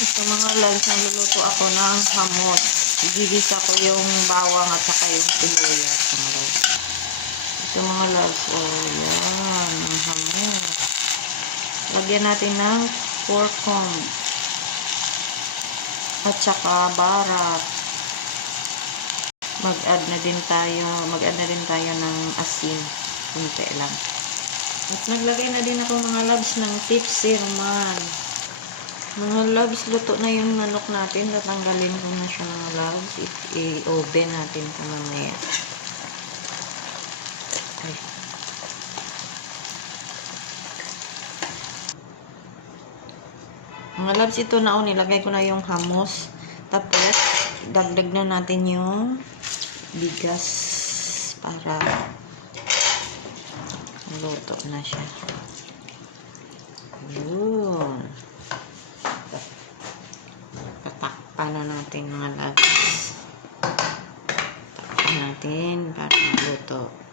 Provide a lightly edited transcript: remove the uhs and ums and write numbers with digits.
Ito mga loves, nagluluto ako ng hamot. Igigisa ko yung bawang at saka yung sibuyas. Mga loves. Ito mga loves, oh yan, ang hamot. Lagyan natin ng pork comb at saka barak. Mag-add na din tayo ng asin. Kunti lang. At naglagay na din ako mga loves ng tipsy roman. Mga loves, luto na yung manok natin. Tatanggalin ko na siya mga loves. I-oven natin ito mamaya. Ay. Mga loves, ito na o. Nilagay ko na yung hamos. Tapos, dagdag na natin yung bigas para luto na siya. Yun. Patakpan na natin mga loves. Patakpan natin para luto.